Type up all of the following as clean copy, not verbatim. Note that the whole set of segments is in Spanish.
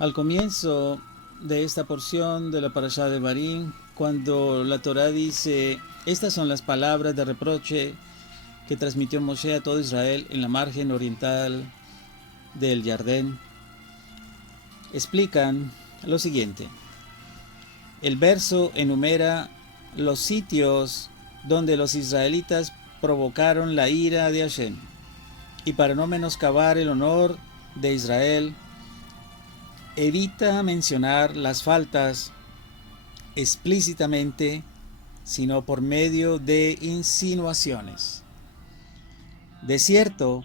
Al comienzo de esta porción de la parashá de Barim, cuando la Torá dice: estas son las palabras de reproche que transmitió Moshe a todo Israel en la margen oriental del Jardín, explican lo siguiente. El verso enumera los sitios donde los israelitas provocaron la ira de Hashem, y para no menoscabar el honor de Israel, evita mencionar las faltas explícitamente, sino por medio de insinuaciones. De cierto,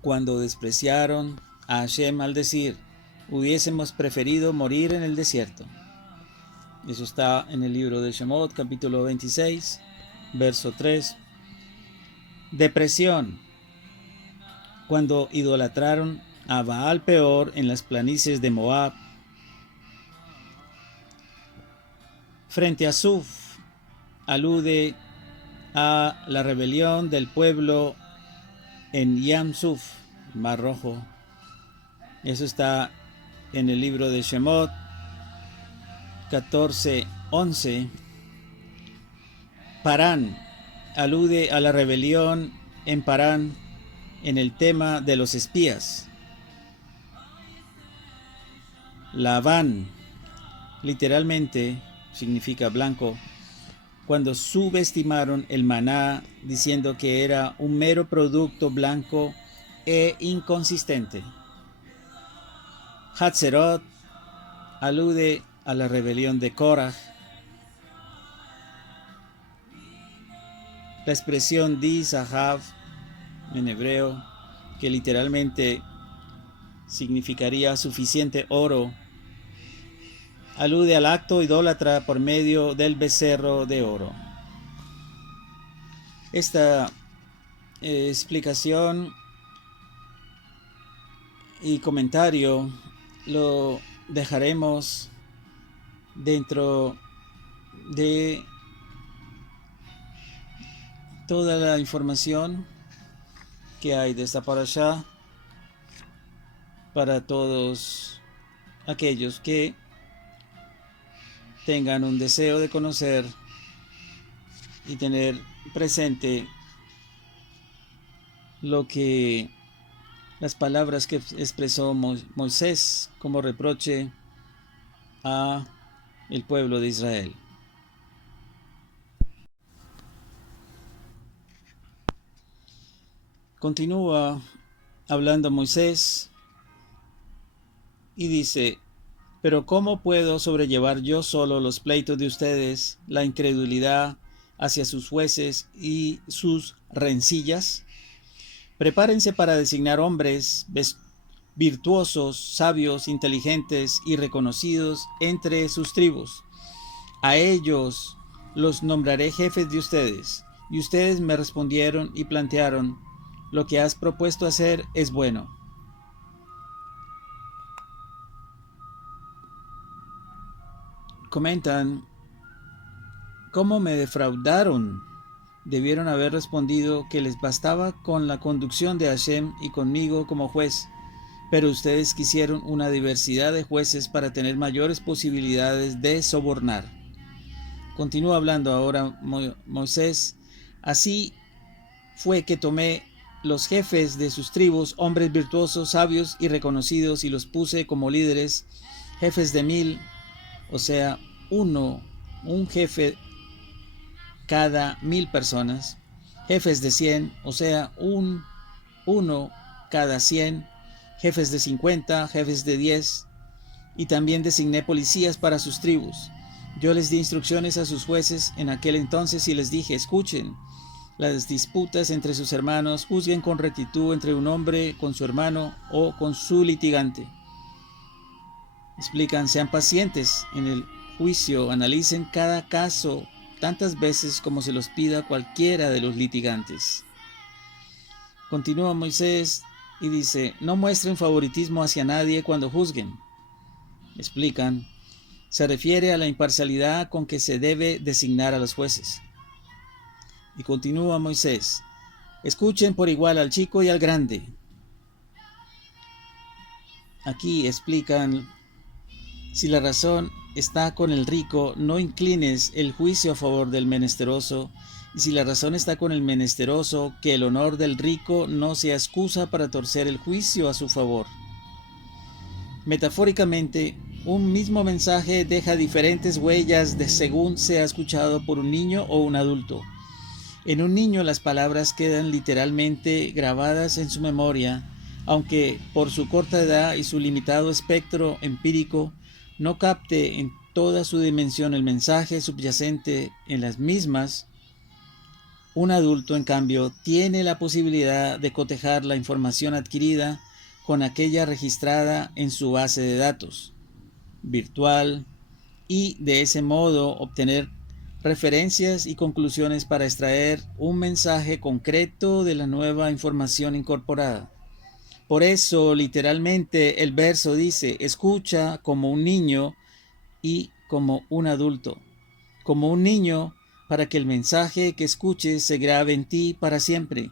cuando despreciaron a Hashem al decir: hubiésemos preferido morir en el desierto. Eso está en el libro de Shemot, capítulo 26, verso 3. Depresión, cuando idolatraron a Baal Peor en las planicies de Moab. Frente a Suf, alude a la rebelión del pueblo en Yam Suf, Mar Rojo. Eso está en el libro de Shemot 14:11. Parán, alude a la rebelión en Parán en el tema de los espías. Labán, literalmente significa blanco, cuando subestimaron el maná diciendo que era un mero producto blanco e inconsistente. Hatzerot alude a la rebelión de Korah. La expresión di zahav en hebreo, que literalmente significaría suficiente oro, alude al acto idólatra por medio del becerro de oro. Esta explicación y comentario lo dejaremos dentro de toda la información que hay de esta parashá para todos aquellos que tengan un deseo de conocer y tener presente lo que las palabras que expresó Moisés como reproche a el pueblo de Israel. Continúa hablando Moisés y dice: pero ¿cómo puedo sobrellevar yo solo los pleitos de ustedes, la incredulidad hacia sus jueces y sus rencillas? Prepárense para designar hombres virtuosos, sabios, inteligentes y reconocidos entre sus tribus. A ellos los nombraré jefes de ustedes. Y ustedes me respondieron y plantearon: lo que has propuesto hacer es bueno. Comentan: ¿cómo me defraudaron? Debieron haber respondido que les bastaba con la conducción de Hashem y conmigo como juez, pero ustedes quisieron una diversidad de jueces para tener mayores posibilidades de sobornar. Continúa hablando ahora Moisés: así fue que tomé los jefes de sus tribus, hombres virtuosos, sabios y reconocidos, y los puse como líderes, jefes de 1000, o sea, un jefe cada 1000 personas, jefes de 100, o sea, uno cada 100, jefes de 50, jefes de 10, y también designé policías para sus tribus. Yo les di instrucciones a sus jueces en aquel entonces y les dije: escuchen las disputas entre sus hermanos, juzguen con rectitud entre un hombre con su hermano o con su litigante. Explican: sean pacientes en el juicio, analicen cada caso tantas veces como se los pida cualquiera de los litigantes. Continúa Moisés y dice: no muestren favoritismo hacia nadie cuando juzguen. Explican: se refiere a la imparcialidad con que se debe designar a los jueces. Y continúa Moisés: escuchen por igual al chico y al grande. aquí explican: si la razón está con el rico, no inclines el juicio a favor del menesteroso, y si la razón está con el menesteroso, que el honor del rico no sea excusa para torcer el juicio a su favor. Metafóricamente, un mismo mensaje deja diferentes huellas según sea escuchado por un niño o un adulto. En un niño las palabras quedan literalmente grabadas en su memoria, aunque por su corta edad y su limitado espectro empírico no capte en toda su dimensión el mensaje subyacente en las mismas. Un adulto, en cambio, tiene la posibilidad de cotejar la información adquirida con aquella registrada en su base de datos virtual y de ese modo obtener referencias y conclusiones para extraer un mensaje concreto de la nueva información incorporada. Por eso, literalmente, el verso dice: escucha como un niño y como un adulto. Como un niño, para que el mensaje que escuches se grabe en ti para siempre,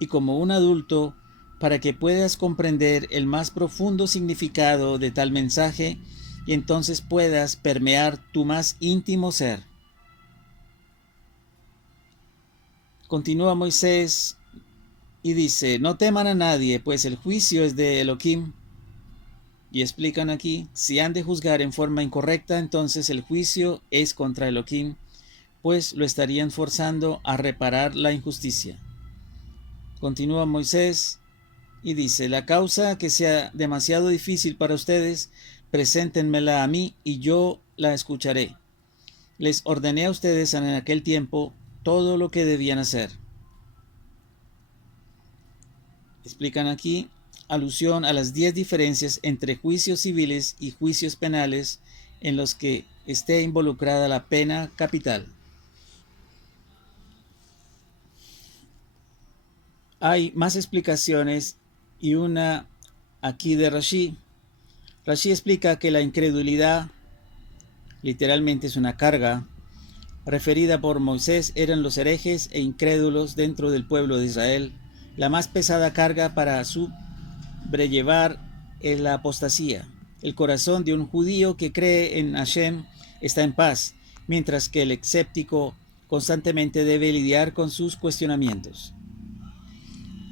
y como un adulto, para que puedas comprender el más profundo significado de tal mensaje y entonces puedas permear tu más íntimo ser. Continúa Moisés y dice: no teman a nadie, pues el juicio es de Elohim. Y explican aquí: si han de juzgar en forma incorrecta, entonces el juicio es contra Elohim, pues lo estarían forzando a reparar la injusticia. Continúa Moisés y dice: la causa que sea demasiado difícil para ustedes, preséntenmela a mí y yo la escucharé. Les ordené a ustedes en aquel tiempo todo lo que debían hacer. Explican aquí alusión a las 10 diferencias entre juicios civiles y juicios penales en los que esté involucrada la pena capital. Hay más explicaciones y una aquí de Rashi. Rashi explica que la incredulidad literalmente es una carga referida por Moisés. Eran los herejes e incrédulos dentro del pueblo de Israel la más pesada carga para sobrellevar la apostasía. El corazón de un judío que cree en Hashem está en paz, mientras que el escéptico constantemente debe lidiar con sus cuestionamientos.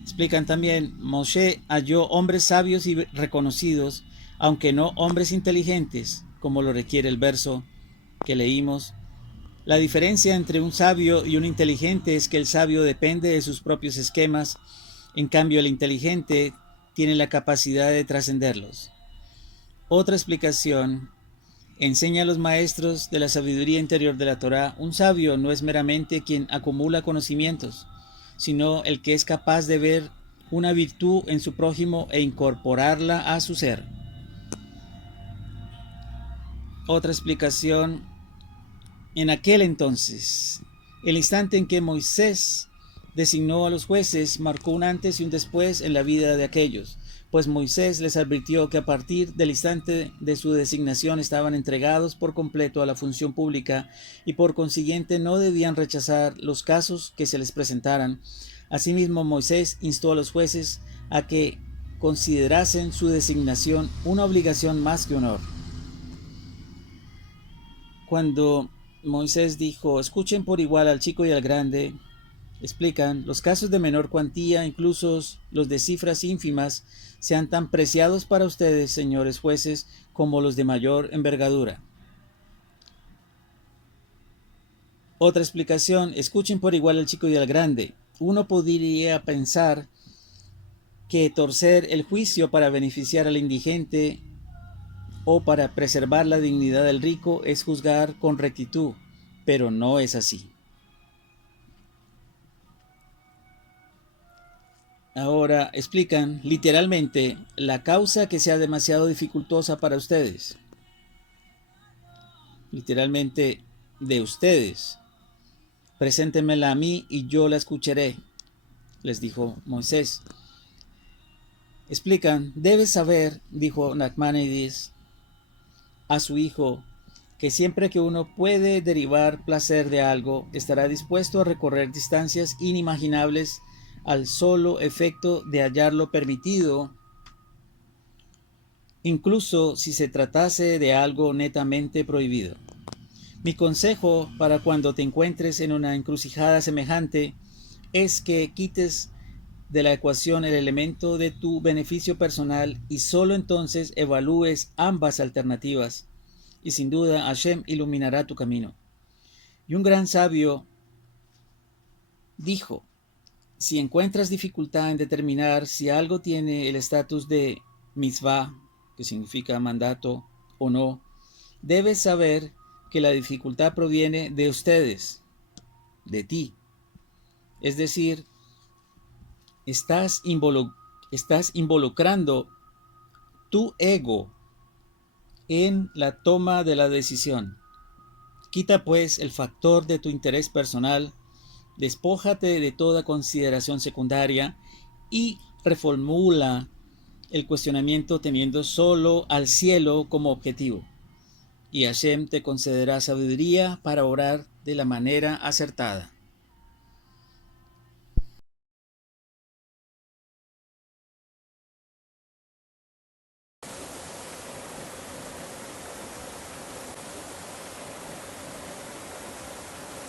Explican también: Moshe halló hombres sabios y reconocidos, aunque no hombres inteligentes, como lo requiere el verso que leímos. La diferencia entre un sabio y un inteligente es que el sabio depende de sus propios esquemas, en cambio el inteligente tiene la capacidad de trascenderlos. Otra explicación enseña a los maestros de la sabiduría interior de la Torá: un sabio no es meramente quien acumula conocimientos, sino el que es capaz de ver una virtud en su prójimo e incorporarla a su ser. Otra explicación: en aquel entonces, el instante en que Moisés designó a los jueces marcó un antes y un después en la vida de aquellos, pues Moisés les advirtió que a partir del instante de su designación estaban entregados por completo a la función pública y por consiguiente no debían rechazar los casos que se les presentaran. Asimismo, Moisés instó a los jueces a que considerasen su designación una obligación más que honor. Cuando Moisés dijo: escuchen por igual al chico y al grande, explican: los casos de menor cuantía, incluso los de cifras ínfimas, sean tan preciados para ustedes, señores jueces, como los de mayor envergadura. Otra explicación: escuchen por igual al chico y al grande. Uno podría pensar que torcer el juicio para beneficiar al indigente o para preservar la dignidad del rico es juzgar con rectitud, pero no es así. Ahora explican literalmente: la causa que sea demasiado dificultosa para ustedes, literalmente de ustedes, preséntenmela a mí y yo la escucharé, les dijo Moisés. Explican: debes saber, dijo Nachmanides a su hijo, que siempre que uno puede derivar placer de algo, estará dispuesto a recorrer distancias inimaginables al solo efecto de hallarlo permitido incluso si se tratase de algo netamente prohibido. Mi consejo para cuando te encuentres en una encrucijada semejante es que quites de la ecuación el elemento de tu beneficio personal y solo entonces evalúes ambas alternativas, y sin duda Hashem iluminará tu camino. Y un gran sabio dijo: si encuentras dificultad en determinar si algo tiene el estatus de mitzvah, que significa mandato, o no, debes saber que la dificultad proviene de ustedes, de ti. Es decir, estás involucrando tu ego en la toma de la decisión. Quita pues el factor de tu interés personal, despójate de toda consideración secundaria y reformula el cuestionamiento teniendo solo al cielo como objetivo. Y Hashem te concederá sabiduría para orar de la manera acertada.